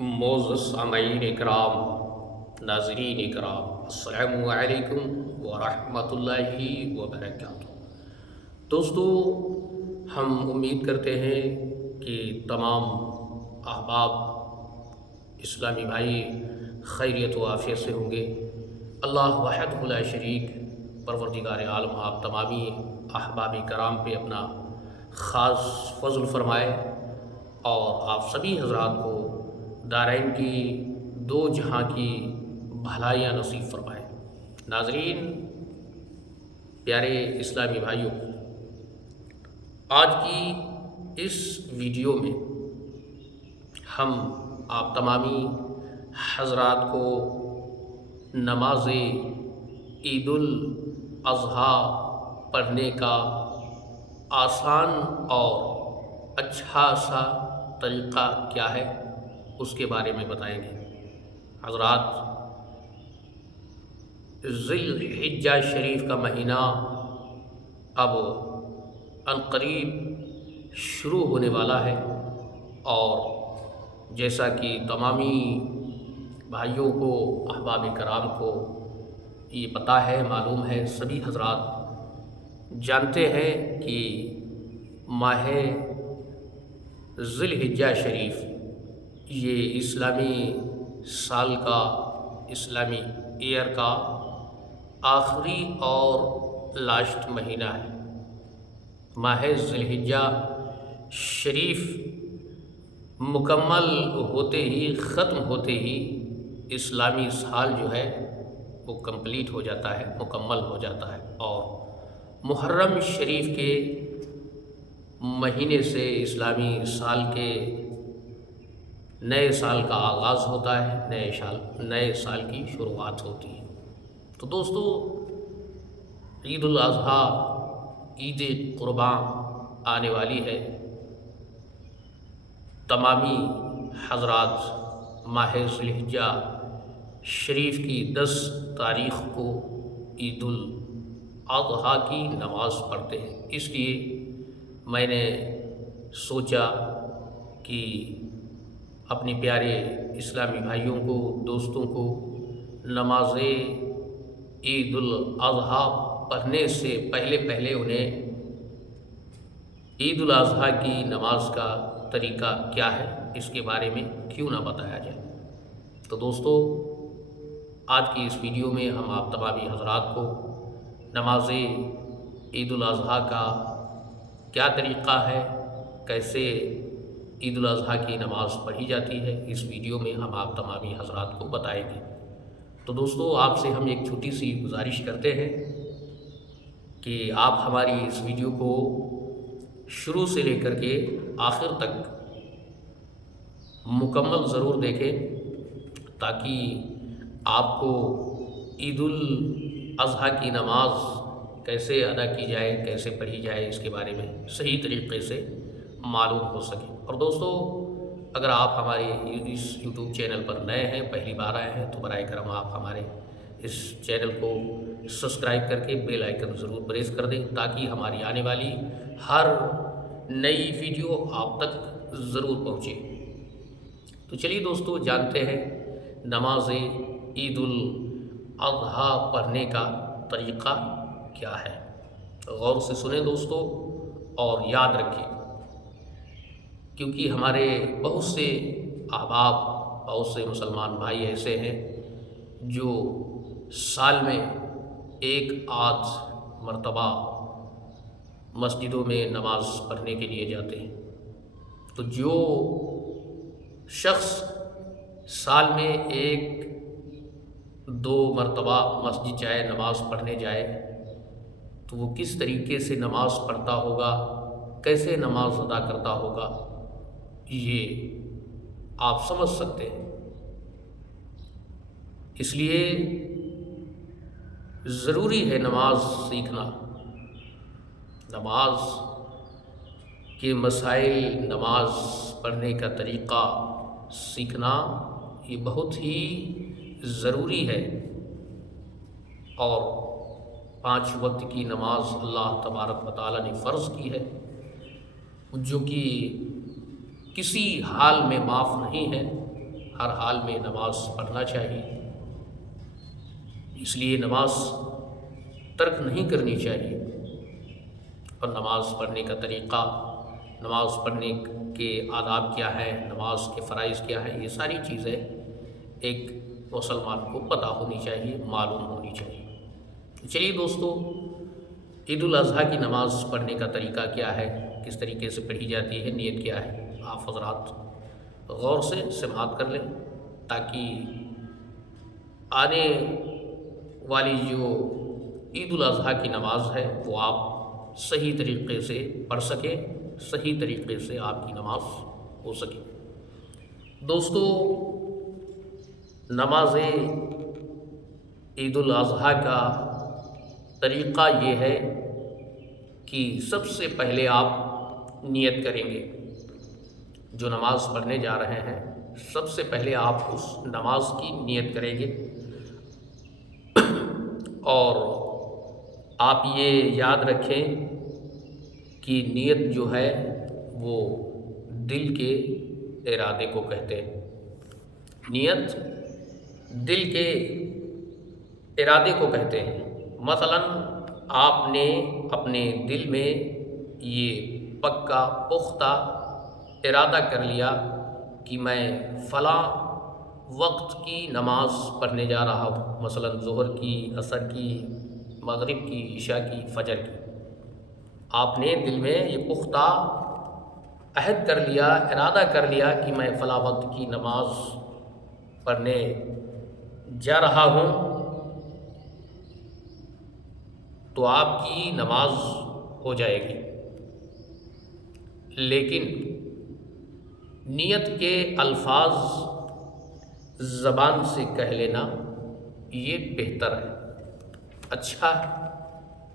معزز سامعین اکرام، ناظرین اکرام، السلام علیکم ورحمۃ اللہ وبرکاتہ۔ دوستو، ہم امید کرتے ہیں کہ تمام احباب اسلامی بھائی خیریت و عافیت سے ہوں گے۔ اللہ وحدہ لا شریک پروردگار عالم آپ تمامی احباب کرام پہ اپنا خاص فضل فرمائے اور آپ سبھی حضرات کو دارین کی دو جہاں کی بھلائیاں نصیب فرمائے۔ ناظرین، پیارے اسلامی بھائیوں، آج کی اس ویڈیو میں ہم آپ تمامی حضرات کو نماز عید الاضحیٰ پڑھنے کا آسان اور اچھا سا طریقہ کیا ہے اس کے بارے میں بتائیں گے۔ حضرات، ذی الحجہ شریف کا مہینہ اب عنقریب شروع ہونے والا ہے، اور جیسا کہ تمامی بھائیوں کو، احباب کرام کو یہ پتہ ہے، معلوم ہے، سبھی حضرات جانتے ہیں کہ ماہ ذی الحجہ شریف یہ اسلامی سال کا، اسلامی ایئر کا آخری اور لاسٹ مہینہ ہے۔ ماہ ذی الحجہ شریف مکمل ہوتے ہی، ختم ہوتے ہی اسلامی سال جو ہے وہ کمپلیٹ ہو جاتا ہے، مکمل ہو جاتا ہے، اور محرم شریف کے مہینے سے اسلامی سال کے نئے سال کا آغاز ہوتا ہے، نئے سال کی شروعات ہوتی ہے۔ تو دوستو، عید الاضحیٰ، عید قربان آنے والی ہے۔ تمامی حضرات ماہ ذی الحجہ شریف کی 10 تاریخ کو عید الاضحیٰ کی نماز پڑھتے ہیں۔ اس لیے میں نے سوچا کہ اپنے پیارے اسلامی بھائیوں کو، دوستوں کو نماز عید الاضحیٰ پڑھنے سے پہلے انہیں عید الاضحیٰ کی نماز کا طریقہ کیا ہے اس کے بارے میں کیوں نہ بتایا جائے۔ تو دوستو، آج کی اس ویڈیو میں ہم آپ تمامی حضرات کو نماز عید الاضحیٰ کا کیا طریقہ ہے، کیسے عید الاضحیٰ کی نماز پڑھی جاتی ہے، اس ویڈیو میں ہم آپ تمامی حضرات کو بتائیں گے۔ تو دوستو، آپ سے ہم ایک چھوٹی سی گزارش کرتے ہیں کہ آپ ہماری اس ویڈیو کو شروع سے لے کر کے آخر تک مکمل ضرور دیکھیں، تاکہ آپ کو عید الاضحیٰ کی نماز کیسے ادا کی جائے، کیسے پڑھی جائے، اس کے بارے میں صحیح طریقے سے معلوم ہو سکے۔ اور دوستو، اگر آپ ہمارے اس یوٹیوب چینل پر نئے ہیں، پہلی بار آئے ہیں، تو برائے کرم آپ ہمارے اس چینل کو سبسکرائب کر کے بیل آئیکن ضرور پریس کر دیں، تاکہ ہماری آنے والی ہر نئی ویڈیو آپ تک ضرور پہنچے۔ تو چلیے دوستو، جانتے ہیں نماز عید الاضحیٰ پڑھنے کا طریقہ کیا ہے۔ غور سے سنیں دوستو، اور یاد رکھیں، کیونکہ ہمارے بہت سے احباب، بہت سے مسلمان بھائی ایسے ہیں جو سال میں ایک آدھ مرتبہ مسجدوں میں نماز پڑھنے کے لیے جاتے ہیں۔ تو جو شخص سال میں ایک دو مرتبہ مسجد جائے، نماز پڑھنے جائے، تو وہ کس طریقے سے نماز پڑھتا ہوگا، کیسے نماز ادا کرتا ہوگا، یہ آپ سمجھ سکتے ہیں۔ اس لیے ضروری ہے نماز سیکھنا، نماز کے مسائل، نماز پڑھنے کا طریقہ سیکھنا یہ بہت ہی ضروری ہے۔ اور 5 وقت کی نماز اللہ تبارک و تعالیٰ نے فرض کی ہے، جو کہ کسی حال میں معاف نہیں ہے۔ ہر حال میں نماز پڑھنا چاہیے، اس لیے نماز ترک نہیں کرنی چاہیے۔ اور نماز پڑھنے کا طریقہ، نماز پڑھنے کے آداب کیا ہے، نماز کے فرائض کیا ہے، یہ ساری چیزیں ایک مسلمان کو پتہ ہونی چاہیے، معلوم ہونی چاہیے۔ چلیے دوستو، عید الاضحیٰ کی نماز پڑھنے کا طریقہ کیا ہے، کس طریقے سے پڑھی جاتی ہے، نیت کیا ہے، آپ حضرات غور سے سماعت کر لیں تاکہ آنے والی جو عید الاضحیٰ کی نماز ہے وہ آپ صحیح طریقے سے پڑھ سکیں، صحیح طریقے سے آپ کی نماز ہو سکے۔ دوستو، نماز عید الاضحیٰ کا طریقہ یہ ہے کہ سب سے پہلے آپ نیت کریں گے۔ جو نماز پڑھنے جا رہے ہیں سب سے پہلے آپ اس نماز کی نیت کریں گے، اور آپ یہ یاد رکھیں کہ نیت جو ہے وہ دل کے ارادے کو کہتے ہیں۔ نیت دل کے ارادے کو کہتے ہیں۔ مثلاً آپ نے اپنے دل میں یہ پکا پختہ ارادہ کر لیا کہ میں فلاں وقت کی نماز پڑھنے جا رہا ہوں، مثلاً ظہر کی، عصر کی، مغرب کی، عشاء کی، فجر کی۔ آپ نے دل میں یہ پختہ عہد کر لیا، ارادہ کر لیا کہ میں فلاں وقت کی نماز پڑھنے جا رہا ہوں، تو آپ کی نماز ہو جائے گی۔ لیکن نیت کے الفاظ زبان سے کہہ لینا یہ بہتر ہے، اچھا ہے،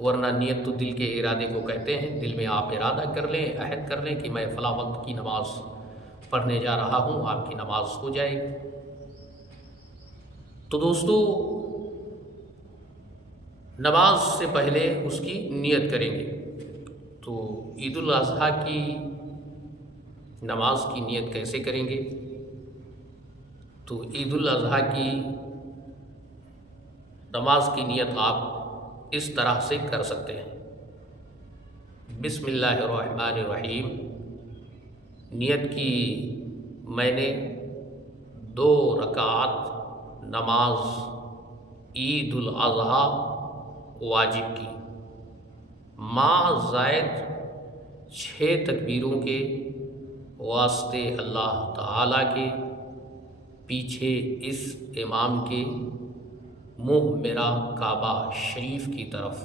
ورنہ نیت تو دل کے ارادے کو کہتے ہیں۔ دل میں آپ ارادہ کر لیں، عہد کر لیں کہ میں فلاں وقت کی نماز پڑھنے جا رہا ہوں، آپ کی نماز ہو جائے گی۔ تو دوستو، نماز سے پہلے اس کی نیت کریں گے۔ تو عید الاضحیٰ کی نماز کی نیت کیسے کریں گے؟ تو عید الاضحیٰ کی نماز کی نیت آپ اس طرح سے کر سکتے ہیں۔ بسم اللہ الرحمن الرحیم۔ نیت کی میں نے 2 رکعات نماز عید الاضحیٰ واجب کی، ماں زائد 6 تکبیروں کے واسطے اللہ تعالیٰ کے پیچھے اس امام کے منہ میرا کعبہ شریف کی طرف،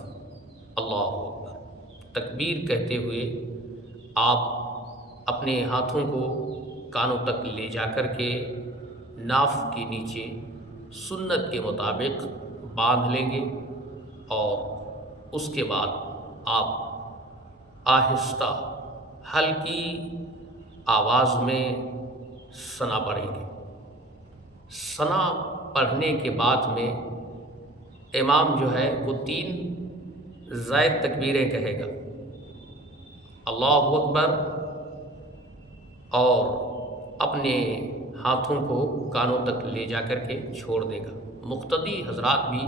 اللہ اکبر، تکبیر کہتے ہوئے آپ اپنے ہاتھوں کو کانوں تک لے جا کر کے ناف کے نیچے سنت کے مطابق باندھ لیں گے، اور اس کے بعد آپ آہستہ ہلکی آواز میں ثنا پڑھیں گے۔ ثنا پڑھنے کے بعد میں امام جو ہے وہ 3 زائد تکبیریں کہے گا، اللہ اکبر، اور اپنے ہاتھوں کو کانوں تک لے جا کر کے چھوڑ دے گا۔ مقتدی حضرات بھی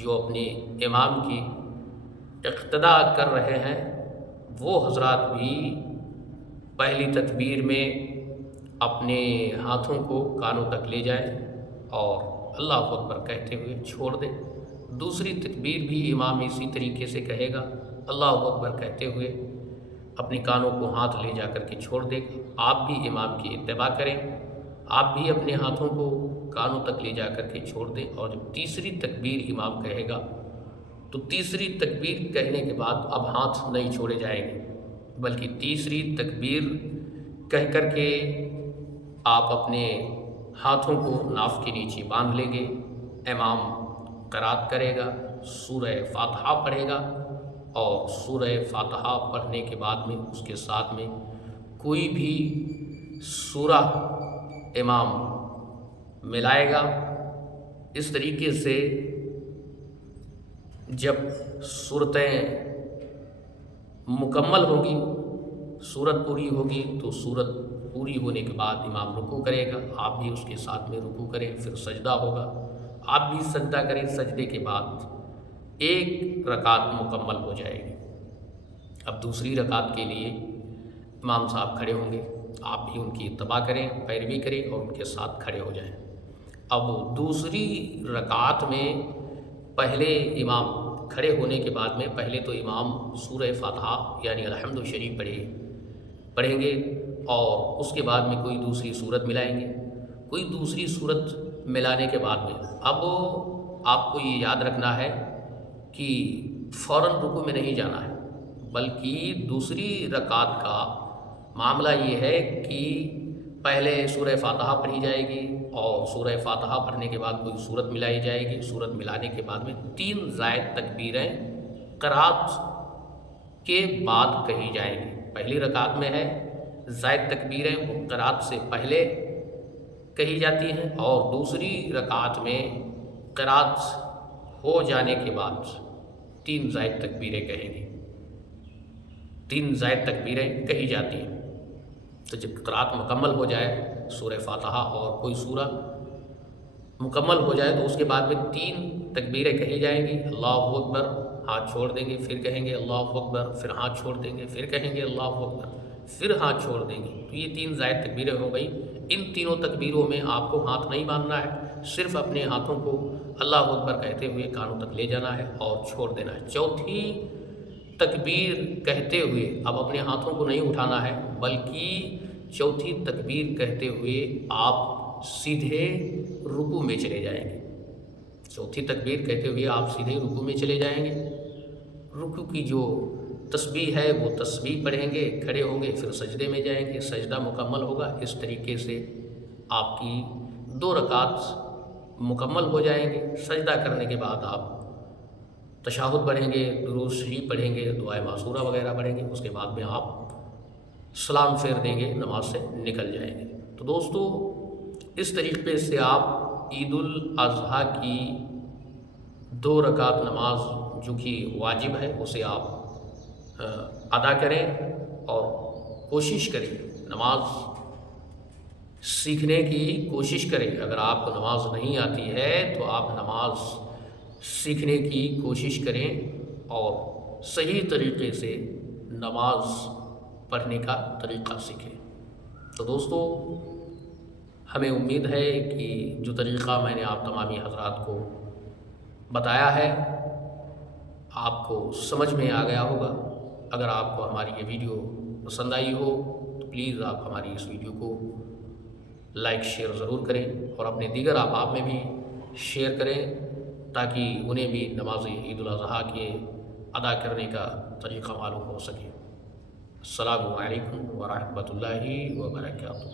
جو اپنے امام کی اقتداء کر رہے ہیں وہ حضرات بھی پہلی تکبیر میں اپنے ہاتھوں کو کانوں تک لے جائیں اور اللہ اکبر کہتے ہوئے چھوڑ دیں۔ دوسری تکبیر بھی امام اسی طریقے سے کہے گا، اللہ اکبر کہتے ہوئے اپنے کانوں کو ہاتھ لے جا کر کے چھوڑ دے گا۔ آپ بھی امام کی اتباع کریں، آپ بھی اپنے ہاتھوں کو کانوں تک لے جا کر کے چھوڑ دیں، اور جب تیسری تکبیر امام کہے گا تو تیسری تکبیر کہنے کے بعد اب ہاتھ نہیں چھوڑے جائیں گے، بلکہ تیسری تکبیر کہہ کر کے آپ اپنے ہاتھوں کو ناف کے نیچے باندھ لیں گے۔ امام قرات کرے گا، سورہ فاتحہ پڑھے گا، اور سورہ فاتحہ پڑھنے کے بعد میں اس کے ساتھ میں کوئی بھی سورہ امام ملائے گا۔ اس طریقے سے جب صورتیں مکمل ہوگی، سورت پوری ہوگی، تو سورت پوری ہونے کے بعد امام رکوع کرے گا، آپ بھی اس کے ساتھ میں رکوع کریں، پھر سجدہ ہوگا، آپ بھی سجدہ کریں، سجدے کے بعد ایک رکعت مکمل ہو جائے گی۔ اب دوسری رکعت کے لیے امام صاحب کھڑے ہوں گے، آپ بھی ان کی اتباع کریں، پیروی کریں اور ان کے ساتھ کھڑے ہو جائیں۔ اب دوسری رکعت میں پہلے امام کھڑے ہونے کے بعد میں پہلے تو امام سورہ فاتحہ یعنی الحمد شریف پڑھیں گے اور اس کے بعد میں کوئی دوسری سورت ملائیں گے۔ کوئی دوسری سورت ملانے کے بعد میں اب آپ کو یہ یاد رکھنا ہے کہ فوراً رکوع میں نہیں جانا ہے، بلکہ دوسری رکعت کا معاملہ یہ ہے کہ پہلے سورہ فاتحہ پڑھی جائے گی اور سورہ فاتحہ پڑھنے کے بعد کوئی سورت ملائی جائے گی۔ سورت ملانے کے بعد میں 3 زائد تکبیریں قرات کے بعد کہی جائیں گی۔ پہلی رکعت میں ہے زائد تکبیریں وہ قرات سے پہلے کہی جاتی ہیں اور دوسری رکعت میں قرات ہو جانے کے بعد 3 زائد تکبیریں کہیں گی، 3 زائد تکبیریں کہی جاتی ہیں۔ تو جب قرات مکمل ہو جائے سورہ فاتحہ اور کوئی سورہ مکمل ہو جائے تو اس کے بعد میں 3 تکبیریں کہی جائیں گی، اللہ اکبر، ہاتھ چھوڑ دیں گے، پھر کہیں گے اللہ اکبر، پھر ہاتھ چھوڑ دیں گے، پھر کہیں گے اللہ اکبر، پھر ہاتھ چھوڑ دیں گے۔ تو یہ 3 زائد تکبیریں ہو گئی۔ ان تینوں تکبیروں میں آپ کو ہاتھ نہیں باندھنا ہے، صرف اپنے ہاتھوں کو اللہ اکبر کہتے ہوئے کانوں تک لے جانا ہے اور چھوڑ دینا ہے۔ چوتھی تکبیر کہتے ہوئے اب اپنے ہاتھوں کو نہیں اٹھانا ہے، بلکہ چوتھی تکبیر کہتے ہوئے آپ سیدھے رکوع میں چلے جائیں گے۔ چوتھی تکبیر کہتے ہوئے آپ سیدھے رکوع میں چلے جائیں گے۔ رکوع کی جو تسبیح ہے وہ تسبیح پڑھیں گے، کھڑے ہوں گے، پھر سجدے میں جائیں گے، سجدہ مکمل ہوگا۔ اس طریقے سے آپ کی 2 رکعت مکمل ہو جائیں گے۔ سجدہ کرنے کے بعد آپ تشہد پڑھیں گے، درود شریف پڑھیں گے، دعائے معصورہ وغیرہ پڑھیں گے، اس کے بعد میں آپ سلام پھیر دیں گے، نماز سے نکل جائیں گے۔ تو دوستو اس طریقے سے آپ عید الاضحیٰ کی 2 رکعت نماز جو کہ واجب ہے اسے آپ ادا کریں اور کوشش کریں، نماز سیکھنے کی کوشش کریں۔ اگر آپ کو نماز نہیں آتی ہے تو آپ نماز سیکھنے کی کوشش کریں اور صحیح طریقے سے نماز پڑھنے کا طریقہ سیکھیں۔ تو دوستو ہمیں امید ہے کہ جو طریقہ میں نے آپ تمامی حضرات کو بتایا ہے آپ کو سمجھ میں آ گیا ہوگا۔ اگر آپ کو ہماری یہ ویڈیو پسند آئی ہو تو پلیز آپ ہماری اس ویڈیو کو لائک شیئر ضرور کریں اور اپنے دیگر احباب میں بھی شیئر کریں تاکہ انہیں بھی نماز عید الاضحیٰ کے ادا کرنے کا طریقہ معلوم ہو سکے۔ السلام علیکم ورحمۃ اللہ وبرکاتہ۔